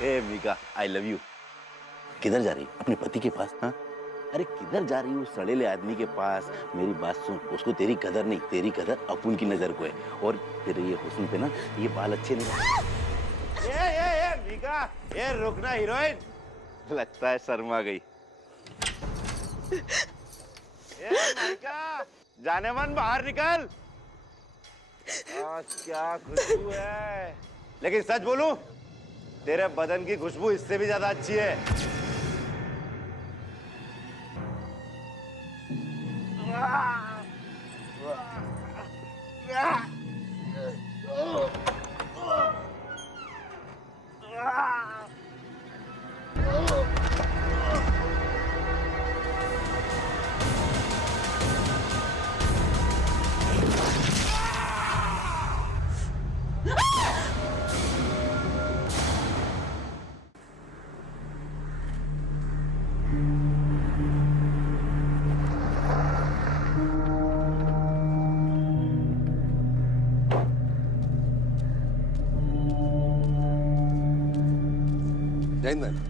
Hey Mika, I love you. किधर जा रही अपने पति के पास? हाँ, अरे किधर जा रही हूँ सड़ेले आदमी के पास? मेरी बात सुन, उसको तेरी कदर नहीं, तेरी कदर अपुन की नजर को है। और तेरे ये हुस्न पे ना ये बाल अच्छे नहीं। ये मीका, ये रुकना हीरोइन। लगता है शर्मा गई। ये मीका, जाने मन बाहर निकल। आज क्या खुशबू है, लेकिन सच बोलूं तेरे बदन की खुशबू इससे भी ज्यादा अच्छी है।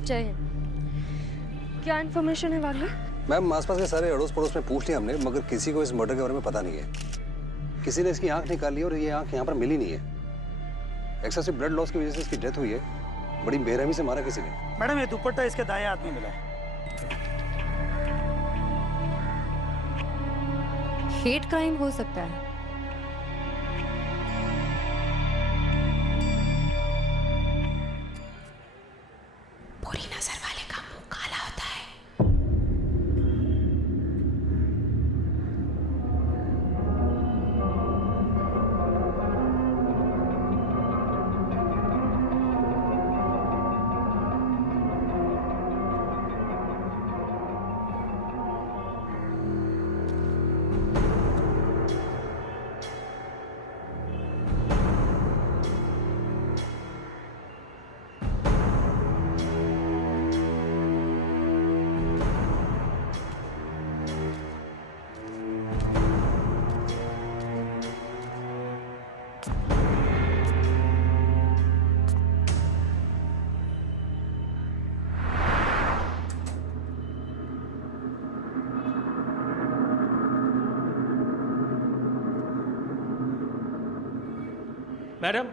जय हिंद। क्या इन्फॉर्मेशन है वागले? मैम आसपास के सारे अड़ोस पड़ोस में पूछ लिया हमने, मगर किसी को इस मर्डर के बारे में पता नहीं है। किसी ने इसकी आंख निकाली और ये आंख यहाँ पर मिली नहीं है। एक्सेसिव ब्लड लॉस की वजह से इसकी डेथ हुई है। बड़ी बेरहमी से मारा किसी ने। मैडम ये दुपट्टा इसके दाएं हाथ में मिला है। हेट क्राइम हो सकता है। बुरी नजर वाले का मुंह काला होता है। मैडम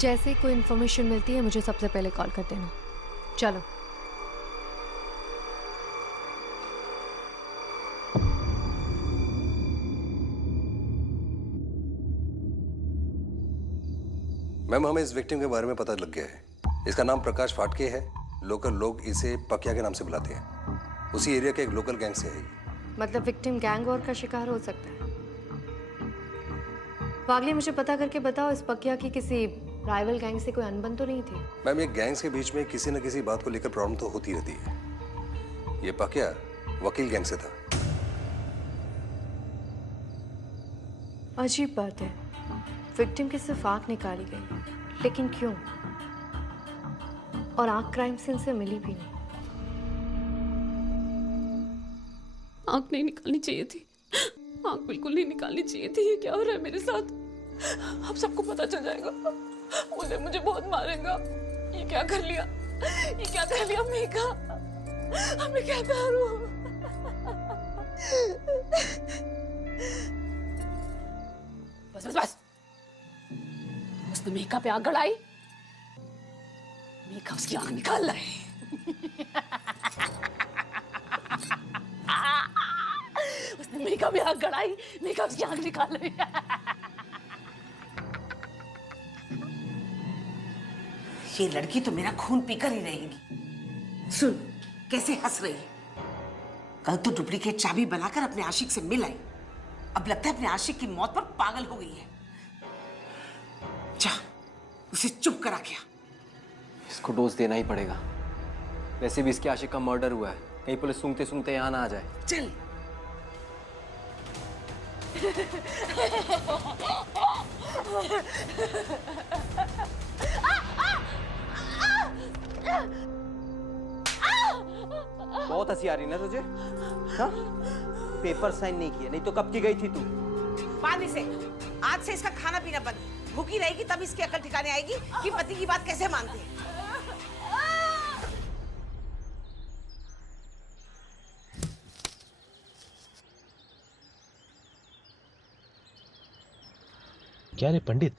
जैसे कोई इन्फॉर्मेशन मिलती है मुझे सबसे पहले कॉल कर देना। चलो। मैम हमें इस विक्टिम के बारे में पता लग गया है। इसका नाम प्रकाश फाटके है। लोकल लोग इसे पकिया के नाम से बुलाते हैं। उसी एरिया के एक लोकल गैंग से है। मतलब विक्टिम गैंग वॉर का शिकार हो सकता है। वागले मुझे पता करके बताओ, इस पकिया की किसी राइवल गैंग से कोई अनबन तो नहीं थी? मैम ये गैंग्स के बीच में किसी न किसी बात को लेकर प्रॉब्लम तो होती रहती है। ये पकिया वकील गैंग से था। अजीब बात है, विक्टिम की सिर्फ आंख निकाली गई, लेकिन क्यों? और आंख क्राइम सीन से मिली भी नहीं। आंख नहीं निकालनी चाहिए थी, आंख बिल्कुल नहीं निकालनी चाहिए थी। ये क्या हो रहा है मेरे साथ? अब सबको पता चल जाएगा। मुझे बहुत मारेगा। ये क्या कर लिया, ये क्या कर लिया मीका? अब मैं क्या करूं? बस बस बस। उसने मीका पे आग गड़ाई, मीका उसकी आंख निकाल रहा है। उसने मीका पे आग गड़ाई, मीका उसकी आंख निकाल रही है। ये लड़की तो मेरा खून पीकर ही रहेगी। सुन कैसे हंस रही है। कल तो डुप्लीकेट चाबी बनाकर अपने आशिक से मिल आई, अब लगता है अपने आशिक की मौत पर पागल हो गई है। जा उसे चुप करा क्या। इसको डोज देना ही पड़ेगा। वैसे भी इसके आशिक का मर्डर हुआ है, कहीं पुलिस सूंघते सूंघते यहाँ ना आ जाए। चल। बहुत हंसी आ रही ना तुझे? हाँ? पेपर साइन नहीं किया, नहीं तो कब की गई थी तू? बाद से आज से इसका खाना पीना बंद। भूखी रहेगी तब इसकी अकल ठिकाने आएगी कि पति की बात कैसे मानते हैं। क्या रे पंडित,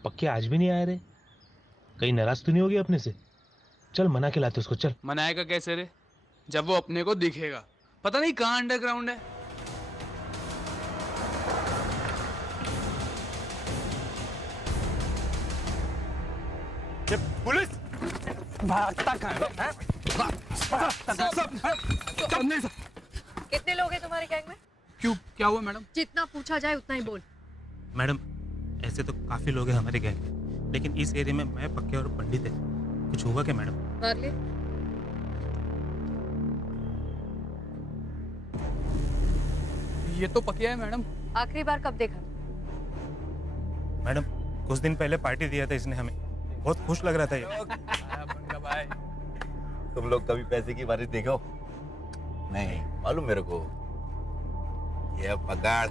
पक्के आज भी नहीं आए रे? कहीं नाराज तो नहीं हो गया अपने से? चल मना के लाते उसको, चल। मनाएगा कैसे रे, जब वो अपने को दिखेगा? पता नहीं कहाँ अंडरग्राउंड है। पुलिस भागता कहाँ है? कितने लोग हैं तुम्हारे गैंग में? क्यों, क्या हुआ मैडम? जितना पूछा जाए उतना ही बोल। मैडम, ऐसे तो काफी लोग हैं हमारे गैंग में, लेकिन इस एरिया में मैं, पक्के और पंडित है। कुछ हुआ क्या मैडम? मार ले। ये तो पकिया है मैडम। आखिरी बार कब देखा? मैडम, कुछ दिन पहले पार्टी दिया था इसने हमें, बहुत खुश लग रहा था ये। तुम लोग कभी पैसे की बारिश देखो? नहीं मालूम मेरे को। ये पगार,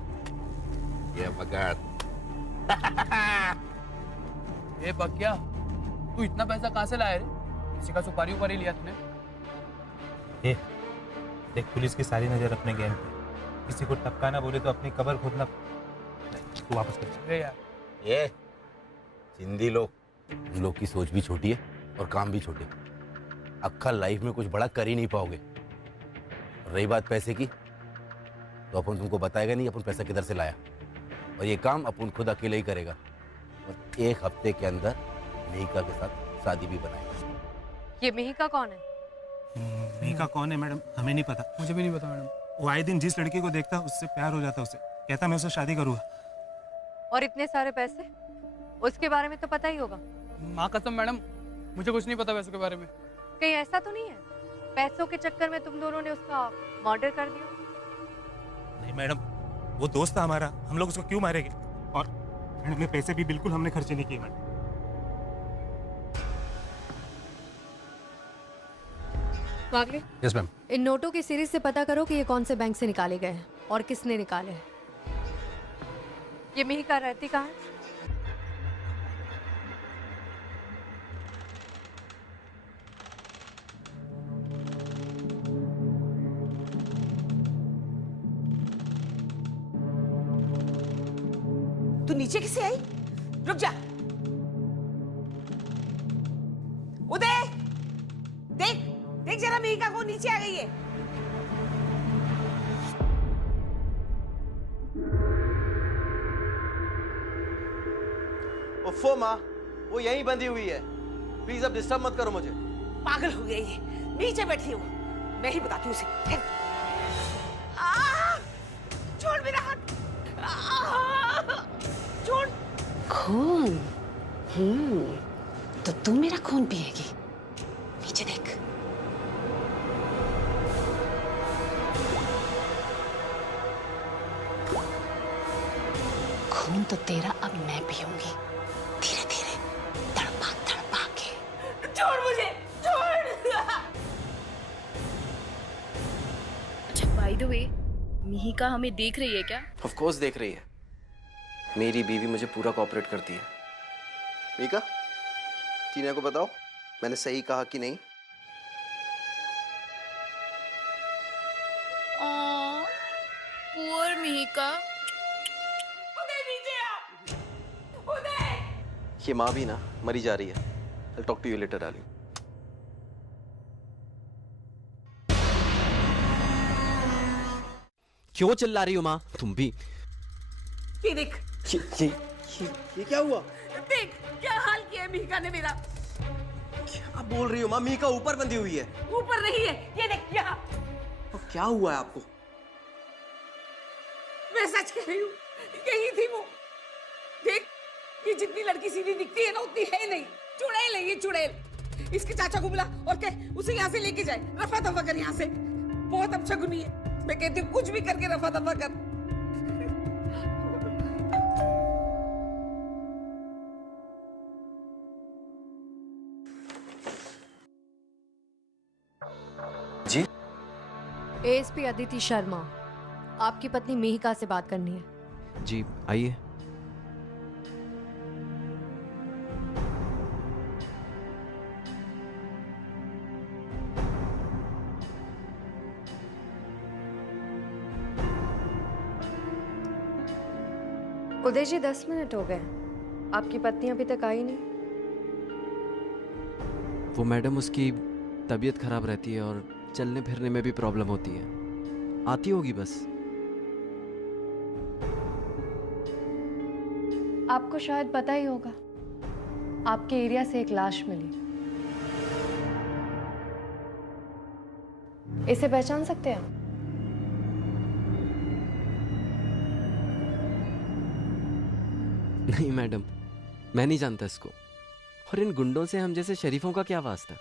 ये पगार। ए पकिया, तू इतना पैसा कहाँ से लाया रे? किसी का सुपारी उपारी लिया तूने? ए, देख पुलिस की सारी नजर अपने गैंग पे, किसी को टपकाना बोले तो अपनी कबर खोदना। तू वापस कर। अरे यार, ये सिंधी लोग, उन लोग की सोच भी छोटी है और काम भी छोटे। अक्खा लाइफ में कुछ बड़ा कर ही नहीं पाओगे। रही बात पैसे की, तो अपन तुमको बताएगा नहीं अपन पैसा किधर से लाया, और ये काम अपन खुद अकेले ही करेगा। और 1 हफ्ते के अंदर मिहिका के साथ शादी भी बनाएगा। ये मिहिका कौन है? मिहिका कौन है मैडम? हमें नहीं पता। मुझे भी नहीं पता मैडम। वो आए दिन जिस लड़की को देखता उससे प्यार हो जाता, उसे कहता मैं उससे शादी करूँगा। और इतने सारे पैसे, उसके बारे में तो पता ही होगा। माँ कसम मैडम, मुझे कुछ नहीं पता पैसों के बारे में। कहीं ऐसा तो नहीं है पैसों के चक्कर में तुम दोनों ने उसका मर्डर कर दिया? नहीं मैडम, वो दोस्त था हमारा, हम लोग उसको क्यों मारेंगे? और मैडम, पैसे भी बिल्कुल हमने खर्चे नहीं किए मैडम। वागले, यस मैम। इन नोटों की सीरीज से पता करो कि ये कौन से बैंक से निकाले गए हैं और किसने निकाले हैं। ये मिहिका रहती कहाँ है? तू नीचे किसे आई? रुक जा। उदय, देख देख जरा मिहिका को, नीचे आ गई है। उफ़ो माँ, वो यहीं बंधी हुई है। प्लीज अब डिस्टर्ब मत करो मुझे। पागल हो गई है, नीचे बैठी हूँ, मैं ही बताती हूँ उसे। छोड़ मेरा हाथ, छोड़। खून? तो तू मेरा खून पिएगी? नीचे देख। खून तो तेरा अब मैं पियूंगी, धीरे धीरे, तड़पा तड़पा के। छोड़ मुझे, छोड़। अच्छा, बाय द वे, मिहिका हमें देख रही है क्या? ऑफ कोर्स देख रही है। मेरी बीवी मुझे पूरा कोऑपरेट करती है। मिहिका, टीना को बताओ मैंने सही कहा कि नहीं? पुअर मिहिका। उदय नीचे आ। उदय। ये माँ भी ना मरी जा रही है। I'll talk to you later, darling. क्यों चिल्ला रही हो माँ? तुम भी। ये देख, ये क्या हुआ? देख क्या हाल किया है मिहिका ने मेरा। क्या बोल रही हो माँ? मिहिका ऊपर बंधी हुई है। ऊपर नहीं है, ये देख यहाँ। तो क्या हुआ है आपको? मैं सच कह रही हूँ, यही थी वो। देख, ये जितनी लड़की सीधी दिखती है ना उतनी है नहीं। चुड़ैल है ये, चुड़ैल। इसके चाचा को बुला और कह उसे यहाँ से लेके जाए, रफा दफा कर यहाँ से। बहुत अपशगुनी है, मैं कहती हूँ कुछ भी करके रफा दफा कर। जी? एएसपी अदिति शर्मा, आपकी पत्नी मिहिका से बात करनी है। जी आइए। उदय जी 10 मिनट हो गए, आपकी पत्नी अभी तक आई नहीं। वो मैडम उसकी तबीयत खराब रहती है और चलने फिरने में भी प्रॉब्लम होती है, आती होगी बस। आपको शायद पता ही होगा, आपके एरिया से एक लाश मिली। इसे पहचान सकते हैं आप? नहीं मैडम, मैं नहीं जानता इसको। और इन गुंडों से हम जैसे शरीफों का क्या वास्ता?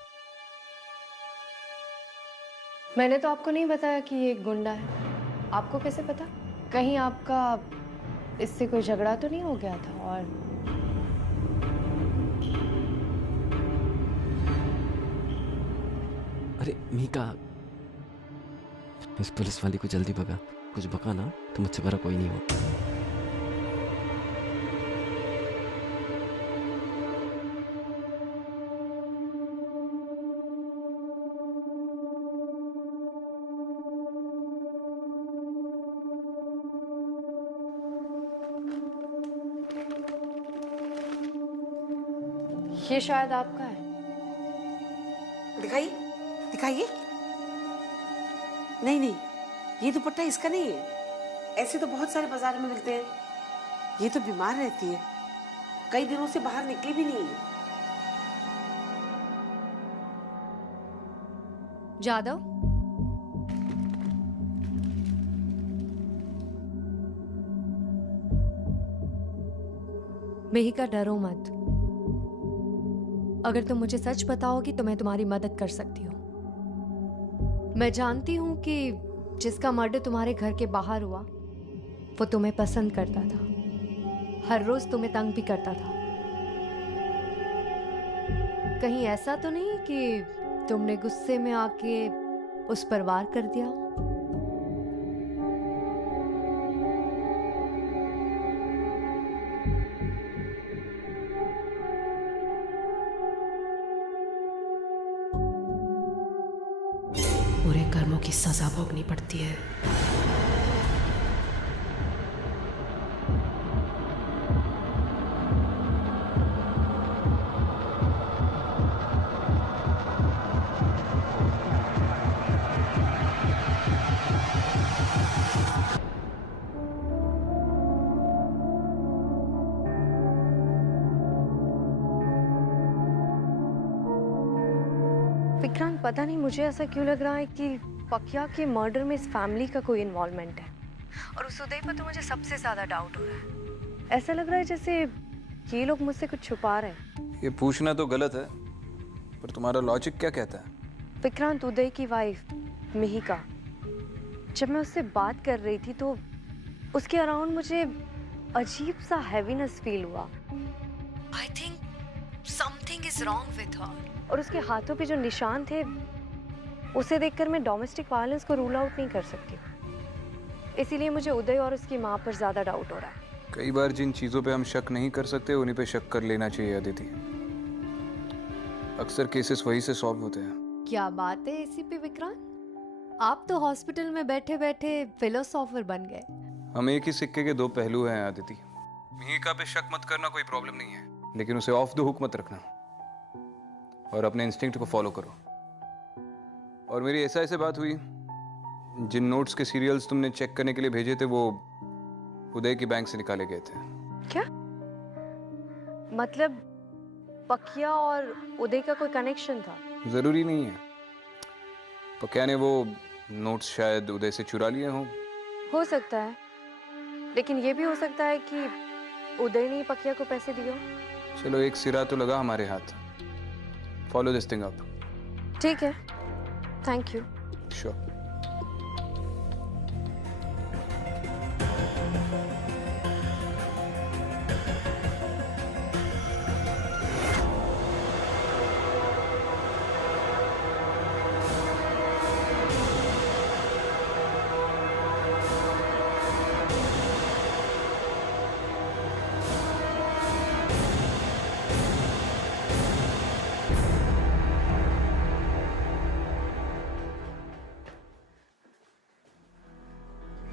मैंने तो आपको नहीं बताया कि ये एक गुंडा है। आपको कैसे पता? कहीं आपका इससे कोई झगड़ा तो नहीं हो गया था? और अरे मीका, इस पुलिस वाली को जल्दी भगा। कुछ बका ना तो मुझसे बड़ा कोई नहीं हो। ये शायद आपका है। दिखाइए, दिखाइए। नहीं नहीं, ये दुपट्टा इसका नहीं है। ऐसे तो बहुत सारे बाजार में मिलते हैं। ये तो बीमार रहती है, कई दिनों से बाहर निकली भी नहीं है। जादव, मिहिका डरो मत। अगर तुम मुझे सच बताओगी तो मैं तुम्हारी मदद कर सकती हूँ। मैं जानती हूँ कि जिसका मर्डर तुम्हारे घर के बाहर हुआ वो तुम्हें पसंद करता था, हर रोज तुम्हें तंग भी करता था। कहीं ऐसा तो नहीं कि तुमने गुस्से में आके उस पर वार कर दिया? बुरे कर्मों की सजा भोगनी पड़ती है। विक्रांत, पता नहीं मुझे ऐसा क्यों लग रहा है कि पकिया के मर्डर में इस फैमिली का कोई इन्वॉल्वमेंट है। और उस उदय पर तो मुझे सबसे ज्यादा डाउट हो रहा है। ऐसा लग रहा है जैसे ये लोग मुझसे कुछ छुपा रहे हैं। ये पूछना तो गलत है, पर तुम्हारा लॉजिक क्या कहता है? विक्रांत, उदय की वाइफ मिहिका, जब मैं उससे बात कर रही थी तो उसके अराउंड मुझे अजीब सा हैवीनेस फील हुआ। I think something is wrong with her. और उसके हाथों पे जो निशान थे उसे देखकर मैं डोमेस्टिक वायलेंस को रूल आउट नहीं कर सकती। इसीलिए मुझे उदय और उसकी माँ पर ज्यादा डाउट हो रहा है। कई बार जिन चीजों पे हम शक नहीं कर सकते उन्हीं पे शक कर लेना चाहिए अदिति। अक्सर केसेस वही से सॉल्व होते हैं। क्या बात है एसीपी विक्रांत, आप तो हॉस्पिटल में बैठे बैठे फिलोसोफर बन गए। हम एक ही सिक्के के दो पहलू हैं अदिति। मिहिका पे शक मत करना, कोई प्रॉब्लम नहीं है, लेकिन उसे ऑफ द हुक मत रखना और अपने इंस्टिंक्ट को फॉलो करो। और मेरी ऐसे बात हुई, जिन नोट्स के सीरियल्स तुमने चेक करने के लिए भेजे थे वो उदय की बैंक से निकाले गए थे। क्या मतलब पकिया और उदय का कोई कनेक्शन था? जरूरी नहीं है। पकिया ने वो नोट्स शायद उदय से चुरा लिए हों। हो सकता है, लेकिन ये भी हो सकता है कि उदय ने पकिया को पैसे दिए। चलो एक सिरा तो लगा हमारे हाथ। Follow this thing up. ठीक है, थैंक यू। श्योर।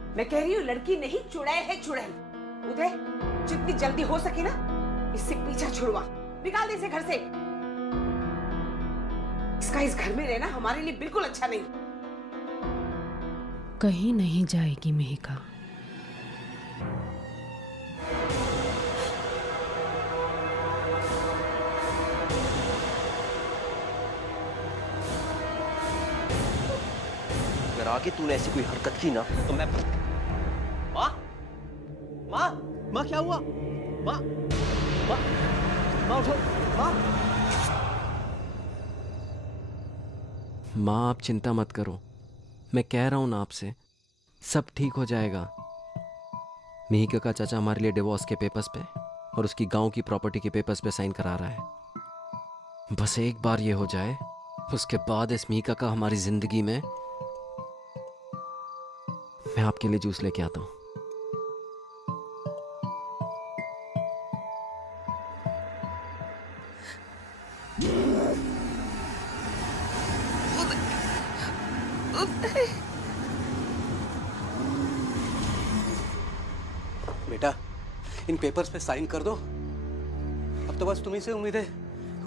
मैं कह रही हूँ लड़की नहीं, चुड़ैल है चुड़ैल। उदय, जितनी जल्दी हो सके ना इससे पीछा छुड़वा, निकाल दे इसे घर से। इसका इस घर में रहना हमारे लिए बिल्कुल अच्छा नहीं। कहीं नहीं जाएगी मिहिका। अगर आगे तूने ऐसी कोई हरकत की ना तो मैं... माँ, माँ, माँ क्या हुआ? माँ, माँ, माँ उठो, माँ। माँ आप चिंता मत करो, मैं कह रहा हूं ना आपसे, सब ठीक हो जाएगा। मिहिका का चाचा हमारे लिए डिवोर्स के पेपर्स पे और उसकी गांव की प्रॉपर्टी के पेपर्स पे साइन करा रहा है। बस एक बार ये हो जाए, उसके बाद इस मिहिका का हमारी जिंदगी में... मैं आपके लिए जूस लेके आता हूं। बेटा, इन पेपर्स पे साइन कर दो। अब तो बस तुम्ही से उम्मीद है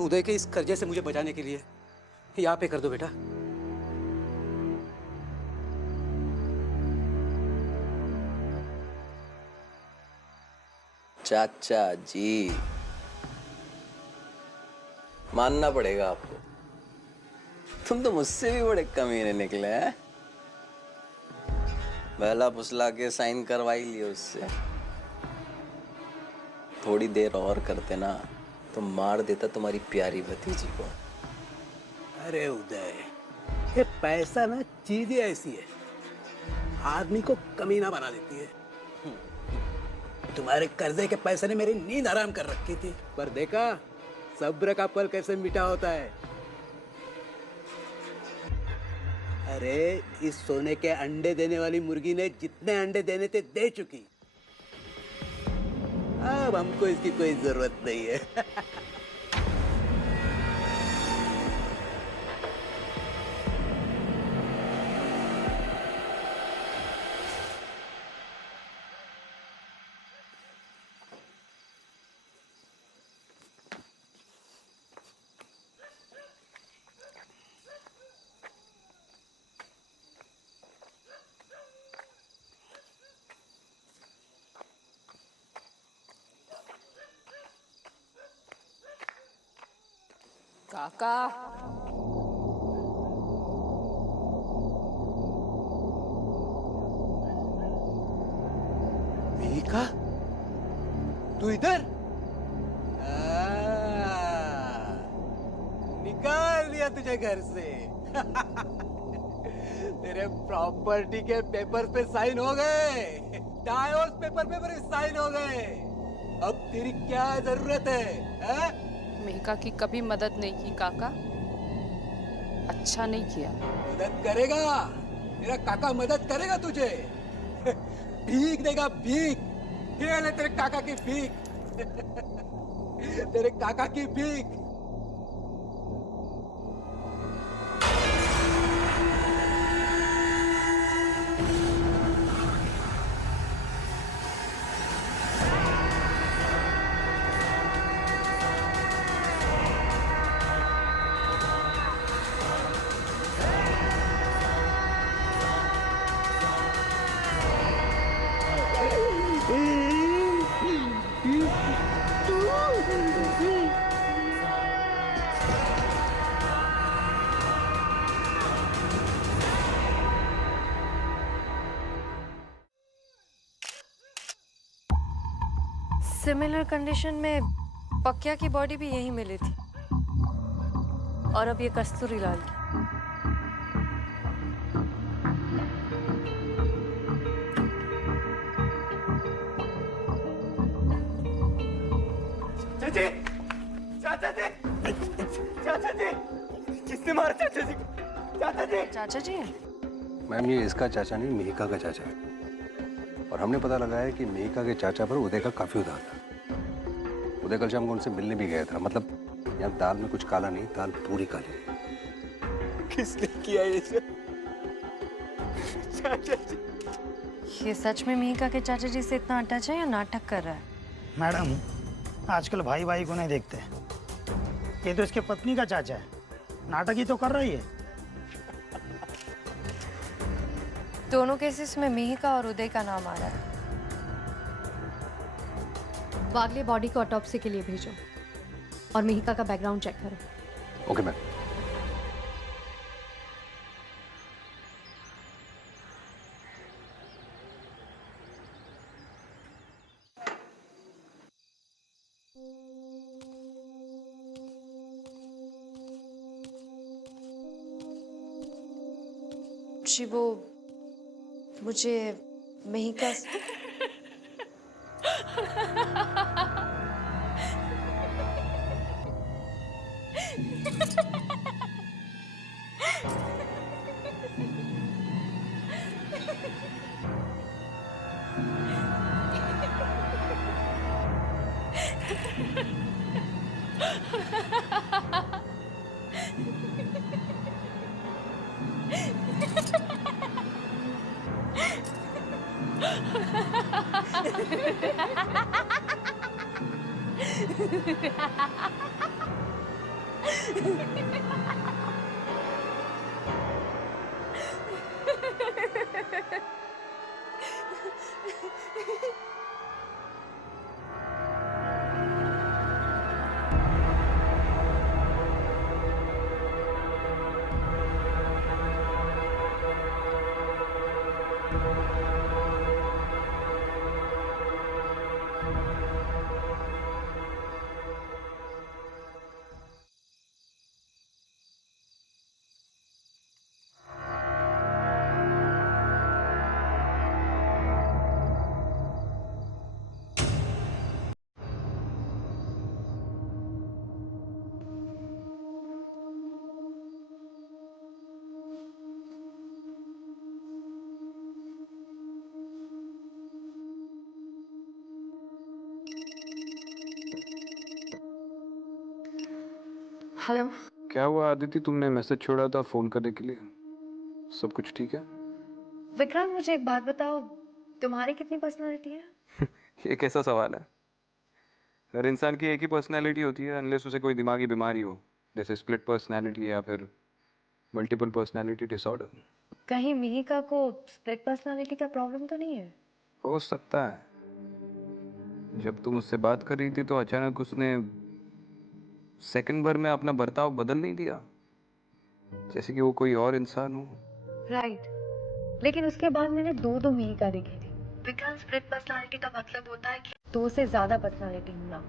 उदय के इस कर्जे से मुझे बचाने के लिए। यहाँ पे कर दो बेटा। चाचा जी, मानना पड़ेगा आपको, तुम तो मुझसे भी बड़े कमीने निकले हैं। बहला फुसला के साइन करवाई लिए उससे। थोड़ी देर और करते ना तो मार देता तुम्हारी प्यारी भतीजी को। अरे उदय, ये पैसा ना चीज ही ऐसी है, आदमी को कमीना बना देती है। तुम्हारे कर्जे के पैसे ने मेरी नींद हराम कर रखी थी, पर देखा सब्र का फल कैसे मीठा होता है। अरे इस सोने के अंडे देने वाली मुर्गी ने जितने अंडे देने थे दे चुकी, अब हमको इसकी कोई जरूरत नहीं है। काका, मिहिका, तू इधर? निकाल दिया तुझे घर से। तेरे प्रॉपर्टी के पेपर पे साइन हो गए, डाइवोर्स पेपर पे साइन हो गए। अब तेरी क्या जरूरत है? मिहिका की कभी मदद नहीं की काका, अच्छा नहीं किया। मदद करेगा, मेरा काका मदद करेगा तुझे। भीख देगा, भीख। ये ले तेरे काका की भीख। तेरे काका की भीख। सिमिलर कंडीशन में पक्या की बॉडी भी यहीं मिली थी। और अब ये कस्तूरी लाल की। चाचा जी, चाचा जी, किसने मारा चाचा जी को? चाचा जी, चाचा जी मैम ये इसका चाचा नहीं, मिहिका का चाचा है। और हमने पता लगाया कि मिहिका के चाचा पर उदय का काफी उदार था। उदय कल शाम को उनसे मिलने भी गया था। मतलब यहाँ दाल में कुछ काला नहीं, दाल पूरी काली है। किसने किया ये सब? चाचा जी, ये सच में मिहिका के चाचा जी से इतना अटैच है या नाटक कर रहा है? मैडम, आजकल भाई भाई को नहीं देखते। ये तो इसके पत्नी का चाचा है, नाटक ही तो कर रही है। दोनों केसेस में मिहिका और उदय का नाम आ रहा है। वागले बॉडी को ऑटोप्सी के लिए भेजो और मिहिका का बैकग्राउंड चेक करो। Okay ma'am. जी वो मुझे मिहिका हेलो। क्या हुआ आदिति, तुमने मैसेज छोड़ा था फोन करने के लिए? सब कुछ ठीक है? विक्रांत मुझे एक बात बताओ, तुम्हारी कितनी पर्सनालिटी है? ये कैसा सवाल है? हर इंसान की एक ही पर्सनैलिटी होती है अनलेस उसे कोई दिमागी बीमारी हो, जैसे स्प्लिट पर्सनैलिटी या फिर मल्टीपल पर्सनैलिटी डिसऑर्डर। कहीं मिहिका को स्प्लिट पर्सनालिटी का प्रॉब्लम तो नहीं है? हो सकता है। जब तुम उससे बात कर रही थी तो अचानक उसने सेकंड भर में अपना बर्ताव बदल नहीं दिया, जैसे कि वो कोई और इंसान हो। राइट। लेकिन उसके बाद मैंने दो मिहिका देखी थी। विक्रांत, स्प्लिट पर्सनालिटी का मतलब होता है कि दो से ज्यादा पर्सनालिटी होना।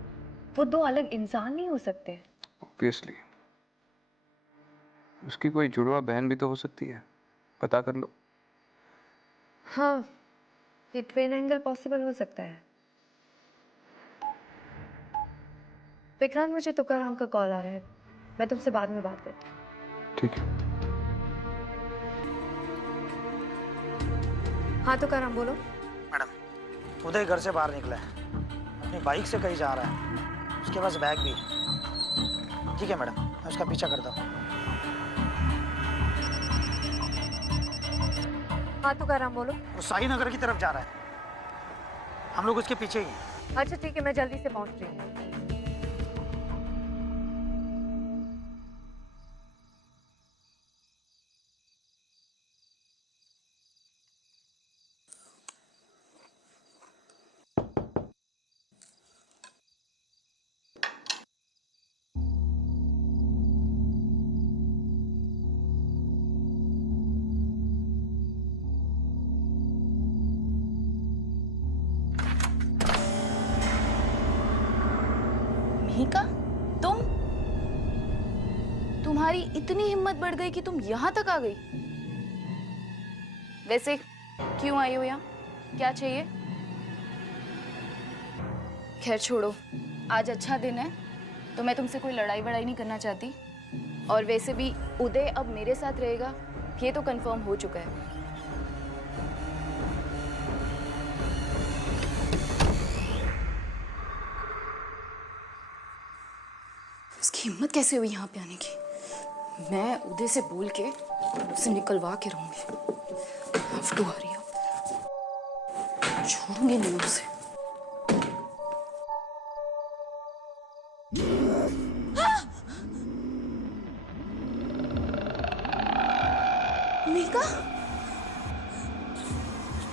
वो दो अलग इंसान नहीं हो सकते। ऑब्वियसली उसकी कोई जुड़वा बहन भी तो हो सकती है, पता कर लो। हाँ, ये ट्विन एंगल पॉसिबल हो सकता है। विक्रांत, मुझे तुकाराम का कॉल आ रहा है, मैं तुमसे बाद में बात करती हूँ। ठीक है। हाँ तुकाराम, बोलो। मैडम, उदय घर से बाहर निकला है, अपनी बाइक से कहीं जा रहा है, उसके पास बैग भी है। ठीक है मैडम, मैं उसका पीछा करता हूँ। हाँ तुकाराम, बोलो। वो शाही नगर की तरफ जा रहा है, हम लोग उसके पीछे ही हैं। अच्छा ठीक है, मैं जल्दी से पहुँच रही हूँ। मिहिका, तुम्हारी इतनी हिम्मत बढ़ गई कि तुम यहाँ तक आ गई? वैसे क्यों आई हो यहाँ? क्या चाहिए? खैर छोड़ो, आज अच्छा दिन है तो मैं तुमसे कोई लड़ाई वड़ाई नहीं करना चाहती। और वैसे भी उदय अब मेरे साथ रहेगा, ये तो कंफर्म हो चुका है। इसकी हिम्मत कैसे हुई यहाँ पे आने की? मैं उदय से बोल के उसे निकलवा के रहूंगी। अफ्टू आ रही है, छोड़ूंगी नहीं उसे। मीका,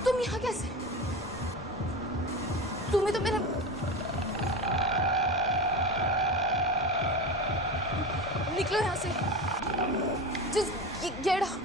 तुम यहाँ कैसे? तुम्हें तो मेरा निकलो यहाँ से। Just get out.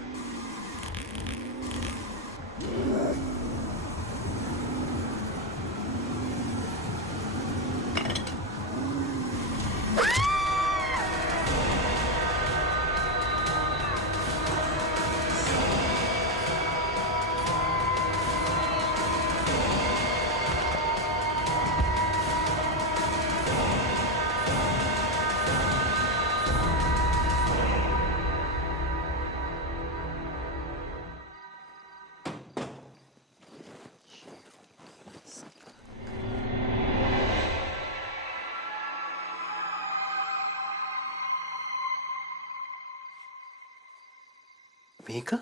Mika?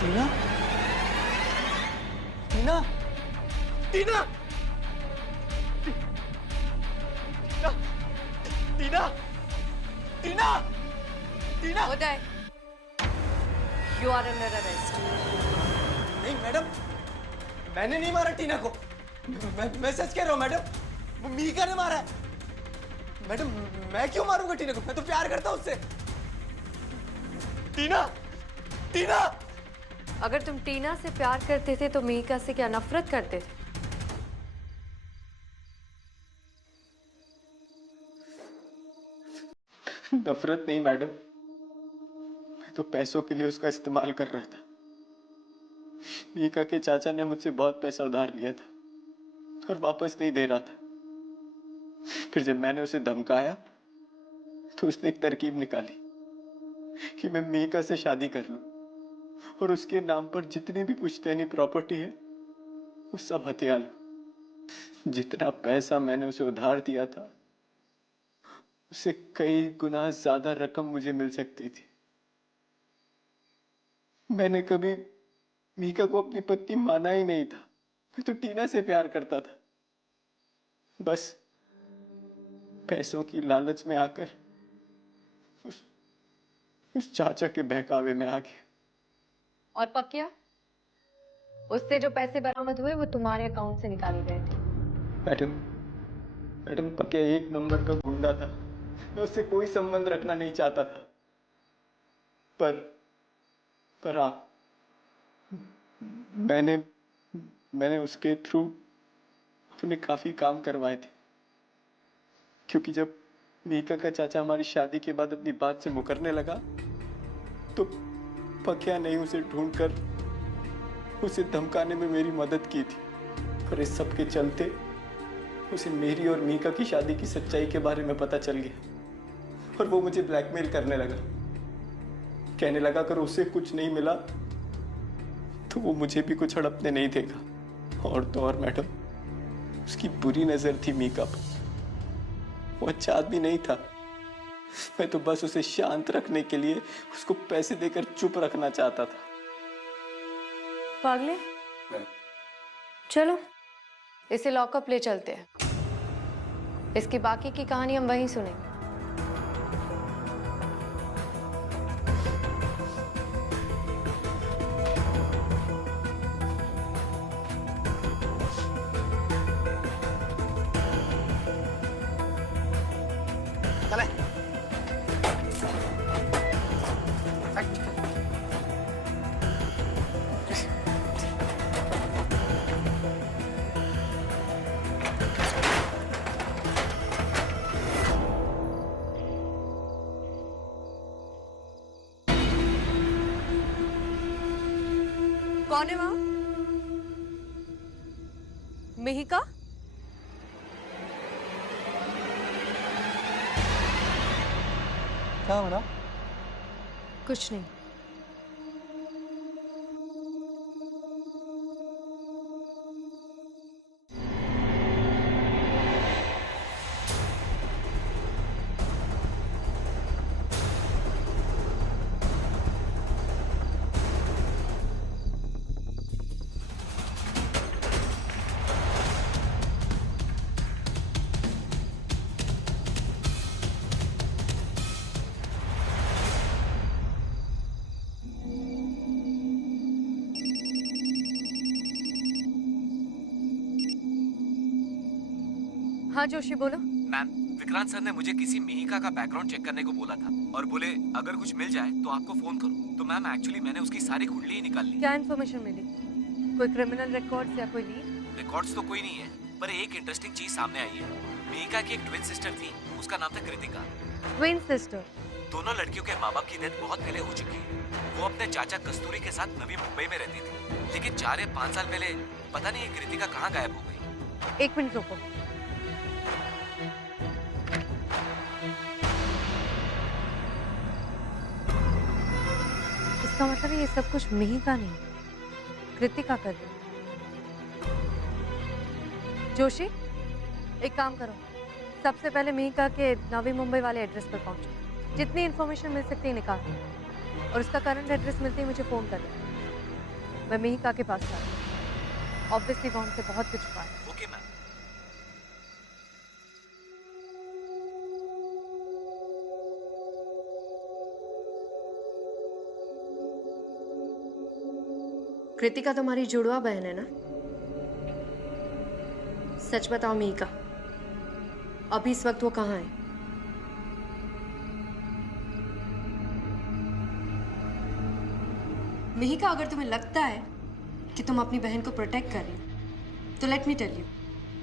Tina? Tina? Tina? Tina? Tina? Tina? Uday, you are under arrest. नहीं मैडम, मैंने नहीं मारा टीना को। मैं सच कह रहा हूँ मैडम, मीका ने मारा है। मैडम मैं क्यों मारूंगा टीना को? मैं तो प्यार करता हूँ उससे। टीना, टीना! अगर तुम टीना से प्यार करते थे तो मीका से क्या नफरत करते थे? नफरत नहीं मैडम, मैं तो पैसों के लिए उसका इस्तेमाल कर रहा था। मीका के चाचा ने मुझसे बहुत पैसा उधार लिया था और वापस नहीं दे रहा था। फिर जब मैंने उसे धमकाया तो उसने एक तरकीब निकाली कि मैं मीका से शादी कर लूं और उसके नाम पर जितनी भी पुश्तैनी प्रॉपर्टी है वो सब हथिया लूं। जितना पैसा मैंने उसे उधार दिया था उससे कई गुना ज्यादा रकम मुझे मिल सकती थी। मैंने कभी मीका को अपनी पत्नी माना ही नहीं था। मैं तो टीना से प्यार करता था। बस पैसों की लालच में आकर उस चाचा के बहकावे में आ गया। और पक्या, उससे जो पैसे बरामद हुए वो तुम्हारे अकाउंट से निकाले गए थे। मैडम पक्या एक नंबर का गुंडा था। मैं उससे कोई संबंध रखना नहीं चाहता था। पर हाँ, मैंने उसके थ्रू अपने काफी काम करवाए थे। क्योंकि जब मीका का चाचा हमारी शादी के बाद अपनी बात से मुकरने लगा तो पक्या ने उसे ढूंढकर उसे धमकाने में मेरी मदद की थी। पर इस सब के चलते उसे मेरी और मीका की शादी की सच्चाई के बारे में पता चल गया और वो मुझे ब्लैकमेल करने लगा। कहने लगा अगर उसे कुछ नहीं मिला तो वो मुझे भी कुछ हड़पने नहीं देगा। और तो और मैडम, उसकी बुरी नजर थी मीका पर। वो अच्छा आदमी नहीं था। मैं तो बस उसे शांत रखने के लिए उसको पैसे देकर चुप रखना चाहता था। पागले, चलो इसे लॉकअप ले चलते हैं। इसकी बाकी की कहानी हम वहीं सुनेंगे। कौन है वहां? मिहिका? क्या मैडम? कुछ नहीं। हाँ जोशी बोलो। मैम, विक्रांत सर ने मुझे किसी मिहिका का बैकग्राउंड चेक करने को बोला था और बोले अगर कुछ मिल जाए तो आपको फोन करो। तो मैम एक्चुअली मैंने उसकी सारी कुंडली ही निकाल ली। क्या इन्फॉर्मेशन मिली? कोई क्रिमिनल रिकॉर्ड्स या कोई लीड? रिकॉर्ड्स तो कोई नहीं है, पर एक इंटरेस्टिंग चीज सामने आई है। मिहिका की एक ट्विन सिस्टर थी, उसका नाम था कृतिका। Twin sister? दोनों लड़कियों के माँ बाप की डेथ बहुत पहले हो चुकी है। वो अपने चाचा कस्तूरी के साथ नवी मुंबई में रहती थी, लेकिन 4 या 5 साल पहले पता नहीं ये कृतिका कहाँ गायब हो गई। 1 मिनट रुको। इसका मतलब ये सब कुछ मिहिका नहीं, कृतिका कर रही। जोशी, एक काम करो, सबसे पहले मिहिका के नवी मुंबई वाले एड्रेस पर पहुंचो। जितनी इन्फॉर्मेशन मिल सकती है निकालो, और उसका करंट एड्रेस मिलते ही मुझे फोन कर देना। मैं मिहिका के पास जा रही हूँ। ऑब्वियसली वो हमसे बहुत कुछ छुपा है। Okay ma'am. कृतिका तुम्हारी जुड़वा बहन है ना? सच बताओ मिहिका, अभी इस वक्त वो कहाँ है? मिहिका, अगर तुम्हें लगता है कि तुम अपनी बहन को प्रोटेक्ट कर रही हो तो लेट मी टेल यू,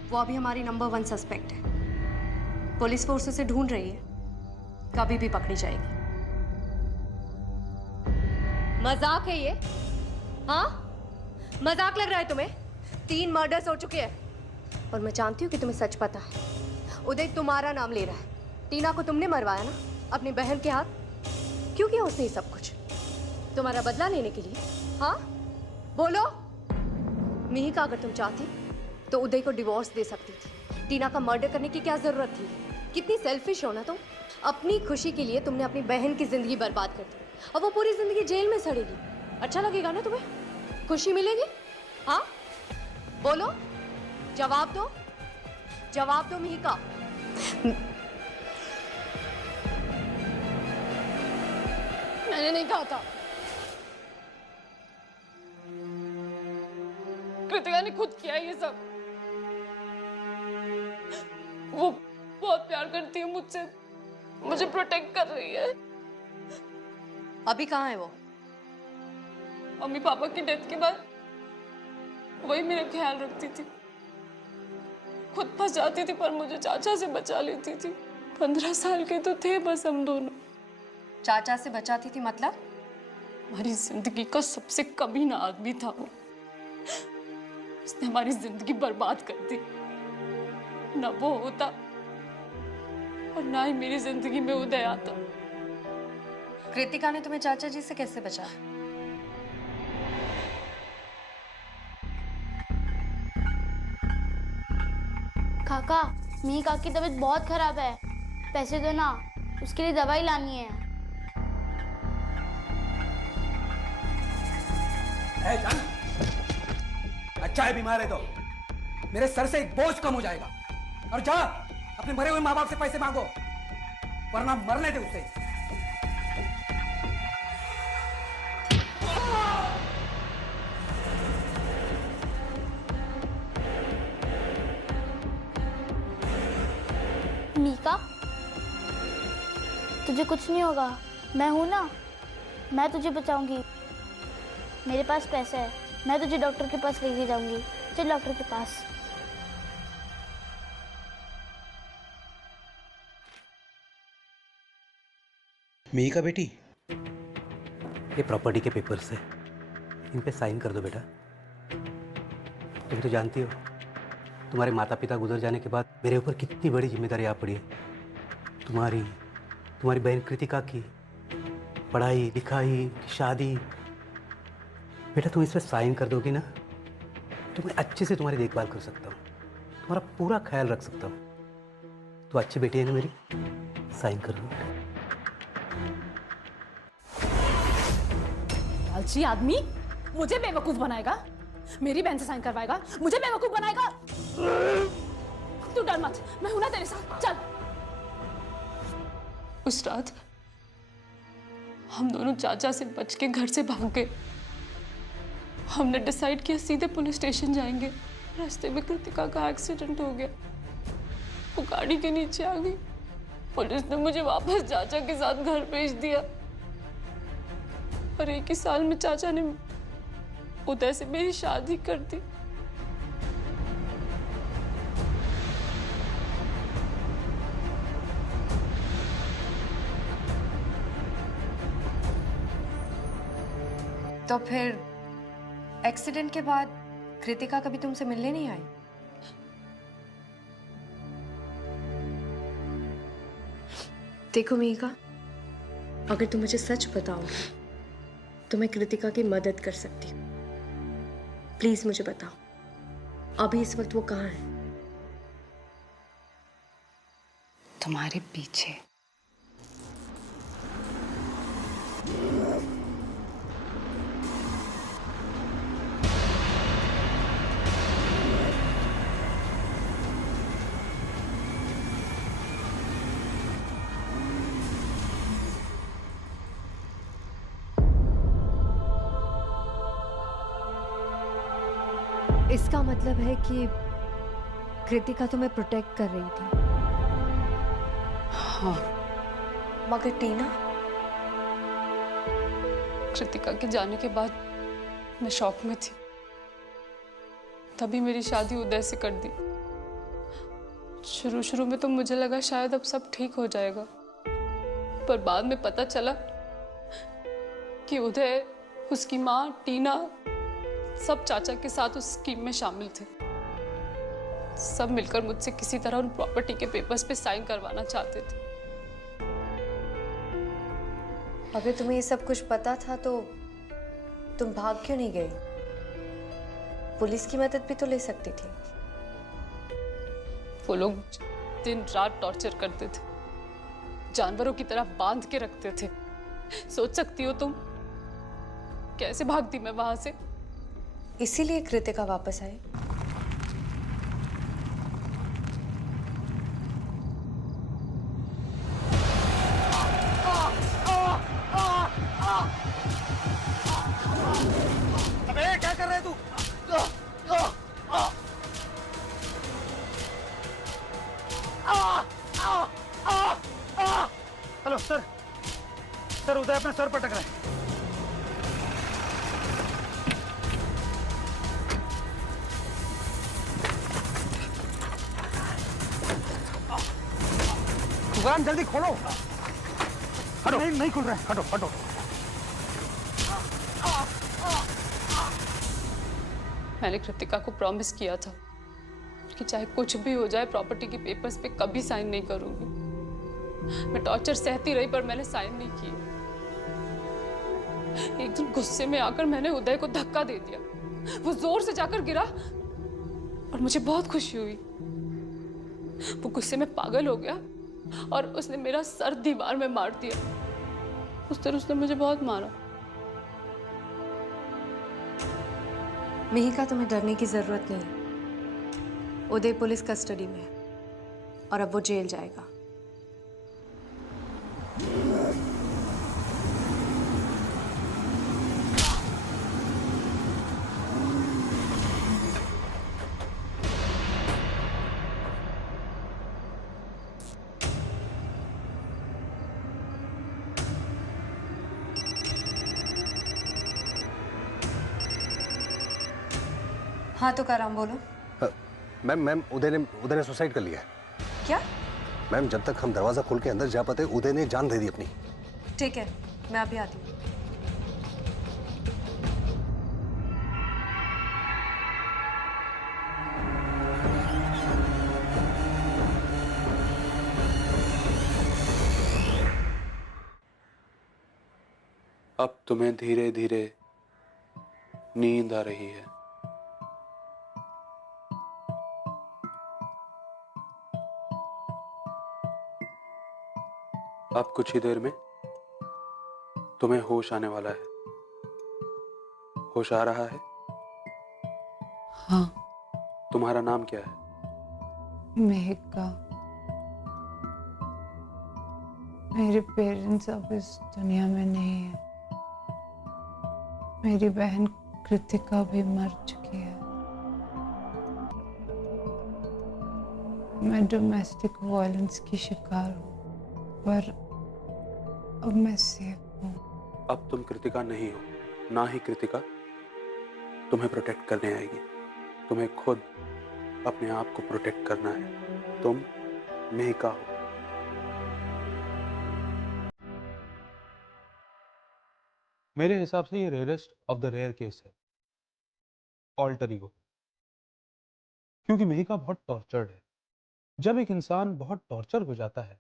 वो अभी हमारी नंबर 1 सस्पेक्ट है। पुलिस फोर्स उसे ढूंढ रही है, कभी भी पकड़ी जाएगी। मजाक है ये? हाँ, मजाक लग रहा है तुम्हें? 3 मर्डर्स हो चुके हैं और मैं जानती हूँ कि तुम्हें सच पता है। उदय तुम्हारा नाम ले रहा है। टीना को तुमने मरवाया ना अपनी बहन के हाथ? क्यों किया उसने ये सब कुछ? तुम्हारा बदला लेने के लिए? हाँ बोलो। मिहिका, अगर तुम चाहती तो उदय को डिवोर्स दे सकती थी। टीना का मर्डर करने की क्या जरूरत थी? कितनी सेल्फिश हो ना तुम। अपनी खुशी के लिए तुमने अपनी बहन की जिंदगी बर्बाद कर दी। अब वो पूरी जिंदगी जेल में सड़ेगी। अच्छा लगेगा ना तुम्हें? खुशी मिलेगी? हाँ बोलो, जवाब दो, जवाब दो मिहिका। मैंने नहीं कहा था, कृतिका ने खुद किया ये सब। वो बहुत प्यार करती है मुझसे, मुझे प्रोटेक्ट कर रही है। अभी कहाँ है वो? मम्मी पापा की डेथ के बाद वही मेरा ख्याल रखती थी। खुद फंस जाती थी पर मुझे चाचा से बचा लेती थी। 15 साल के तो थे बस हम दोनों। चाचा से बचाती थी मतलब? हमारी जिंदगी का सबसे कमीना आदमी था वो। उसने हमारी जिंदगी बर्बाद कर दी। ना वो होता और ना ही मेरी जिंदगी में उदय आता। कृतिका ने तुम्हें चाचा जी से कैसे बचाया? काका, मिहिका की तबीयत बहुत खराब है, पैसे दो ना, उसके लिए दवाई लानी है। जान, अच्छा है बीमार है तो मेरे सर से एक बोझ कम हो जाएगा। और जा अपने मरे हुए माँ बाप से पैसे मांगो, वरना मरने दे उसे। मिहिका, तुझे कुछ नहीं होगा, मैं हूं ना, मैं तुझे बचाऊंगी। मेरे पास पैसा है, मैं तुझे डॉक्टर के पास लेके जाऊंगी। चल डॉक्टर के पास। मिहिका बेटी, ये प्रॉपर्टी के पेपर्स है, इन पे साइन कर दो बेटा। तुम तो जानती हो तुम्हारे माता पिता गुजर जाने के बाद मेरे ऊपर कितनी बड़ी जिम्मेदारी आ पड़ी है। तुम्हारी बहन कृतिका की पढ़ाई लिखाई शादी। बेटा तुम इस पर साइन कर दोगी ना तो मैं अच्छे से तुम्हारी देखभाल कर सकता हूँ, तुम्हारा पूरा ख्याल रख सकता हूँ। तो अच्छी बेटी है ना मेरी, साइन कर दो। लालची आदमी मुझे बेवकूफ बनाएगा, मेरी बहन से साइन करवाएगा, मुझे बेवकूफ बनाएगा। तू डर मत, मैं हूं ना तेरे साथ, चल। उस रात हम दोनों चाचा से बच के घर से भाग गए। हमने डिसाइड किया सीधे पुलिस स्टेशन जाएंगे। रास्ते में कृतिका का एक्सीडेंट हो गया, वो गाड़ी के नीचे आ गई। पुलिस ने मुझे वापस चाचा के साथ घर भेज दिया और 1 ही साल में चाचा ने उदय से मेरी शादी कर दी। तो फिर एक्सीडेंट के बाद कृतिका कभी तुमसे मिलने नहीं आई? देखो मिहिका, अगर तुम मुझे सच बताओगे तो मैं कृतिका की मदद कर सकती हूँ। प्लीज मुझे बताओ अभी इस वक्त वो कहाँ है? तुम्हारे पीछे। इसका मतलब है कि कृतिका तुम्हें प्रोटेक्ट कर रही थी। हाँ। मगर टीना? कृतिका के जाने के बाद मैं शॉक में थी, तभी मेरी शादी उदय से कर दी। शुरू में तो मुझे लगा शायद अब सब ठीक हो जाएगा, पर बाद में पता चला कि उदय, उसकी माँ टीना, सब चाचा के साथ उस स्कीम में शामिल थे। सब मिलकर मुझसे किसी तरह उन प्रॉपर्टी के पेपर्स पे साइन करवाना चाहते थे। अगर तुम्हें ये सब कुछ पता था तो तुम भाग क्यों नहीं गई? पुलिस की मदद भी तो ले सकती थी। वो लोग दिन रात टॉर्चर करते थे, जानवरों की तरह बांध के रखते थे। सोच सकती हो तुम कैसे भागती मैं वहां से? इसीलिए कृतिका वापस आई। अबे क्या कर रहे है तू? हेलो सर, सर उदय अपना सर पटक रहा है। दुकान जल्दी खोलो। हटो। नहीं खुल रहा है, हटो हटो। मैंने कृतिका को प्रॉमिस किया था कि चाहे कुछ भी हो जाए प्रॉपर्टी के पेपर्स पे कभी साइन नहीं करूंगी। मैं टॉर्चर सहती रही पर मैंने साइन नहीं किए। एक दिन गुस्से में आकर मैंने उदय को धक्का दे दिया। वो जोर से जाकर गिरा और मुझे बहुत खुशी हुई। वो गुस्से में पागल हो गया और उसने मेरा सर दीवार में मार दिया। उस तरह उसने मुझे बहुत मारा। मिहिका, तुम्हें डरने की जरूरत नहीं है। उदय पुलिस कस्टडी में है और अब वो जेल जाएगा। हाँ तो कराम बोलो। मैम उदय ने सुसाइड कर लिया है। क्या? मैम जब तक हम दरवाजा खोल के अंदर जा पाते उदय ने जान दे दी अपनी। ठीक है, मैं अभी आती हूँ। अब तुम्हें धीरे धीरे नींद आ रही है। अब कुछ ही देर में तुम्हें होश आने वाला है। होश आ रहा है? हाँ। तुम्हारा नाम क्या है? मेहिका। मेरे पेरेंट्स अब इस दुनिया में नहीं है। मेरी बहन कृतिका भी मर चुकी है। मैं डोमेस्टिक वायलेंस की शिकार हूँ, पर अब मैं सेफ हूँ। अब तुम कृतिका नहीं हो, ना ही कृतिका तुम्हें प्रोटेक्ट करने आएगी। तुम्हें खुद अपने आप को प्रोटेक्ट करना है। तुम मेहिका हो। मेरे हिसाब से ये rarest of the rare case है, ऑल्टर ईगो। क्योंकि मेहिका बहुत टॉर्चर्ड है। जब एक इंसान बहुत टॉर्चर हो जाता है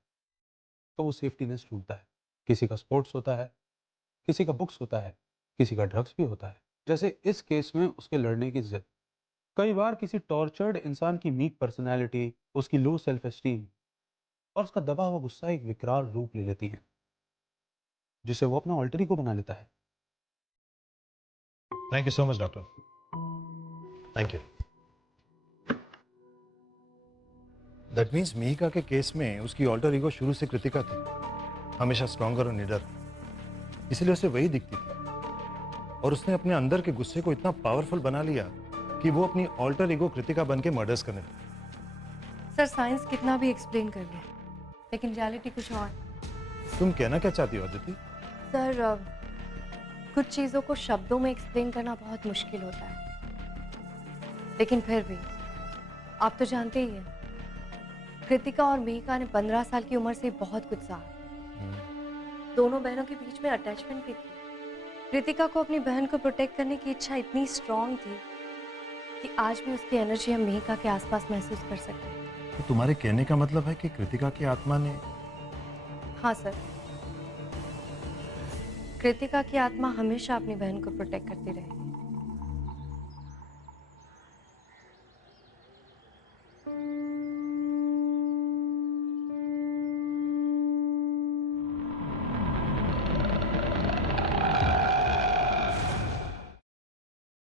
तो वो सेफ्टी नेस टूटता है। किसी का स्पोर्ट्स होता है, किसी का बुक्स होता है, किसी का ड्रग्स भी होता है। जैसे इस केस में उसके लड़ने की जिद। कई बार किसी टॉर्चर्ड इंसान की वीक पर्सनैलिटी, उसकी लो सेल्फ एस्टीम और उसका दबा हुआ गुस्सा एक विकराल रूप ले लेती है, जिसे वो अपना ऑल्टर ईगो बना लेता है। Thank you so much doctor. Thank you. That means Mihika के केस में उसकी ऑल्टर ईगो शुरू से कृतिका थी, हमेशा स्ट्रॉन्गर और निडर, इसलिए उसे वही दिखती थी। और उसने अपने अंदर के गुस्से को इतना पावरफुल बना लिया कि वो अपनी ऑल्टर ईगो कृतिका बन के मर्डर्स करने लगी। सर साइंस कितना भी एक्सप्लेन कर ले, लेकिन रियलिटी कुछ और। तुम कहना क्या चाहती हो अदिति? सर कुछ चीज़ों को शब्दों में एक्सप्लेन करना बहुत मुश्किल होता है, लेकिन फिर भी आप तो जानते ही हैं, कृतिका और मेहिका ने 15 साल की उम्र से बहुत कुछ सहा। दोनों बहनों के बीच में अटैचमेंट भी थी। कृतिका को अपनी बहन को प्रोटेक्ट करने की इच्छा इतनी स्ट्रॉन्ग थी कि आज भी उसकी एनर्जी हम मेहिका के आसपास महसूस कर सकते हैं। तो तुम्हारे कहने का मतलब है कि कृतिका की आत्मा ने? हाँ सर, कृतिका की आत्मा हमेशा अपनी बहन को प्रोटेक्ट करती रहेगी।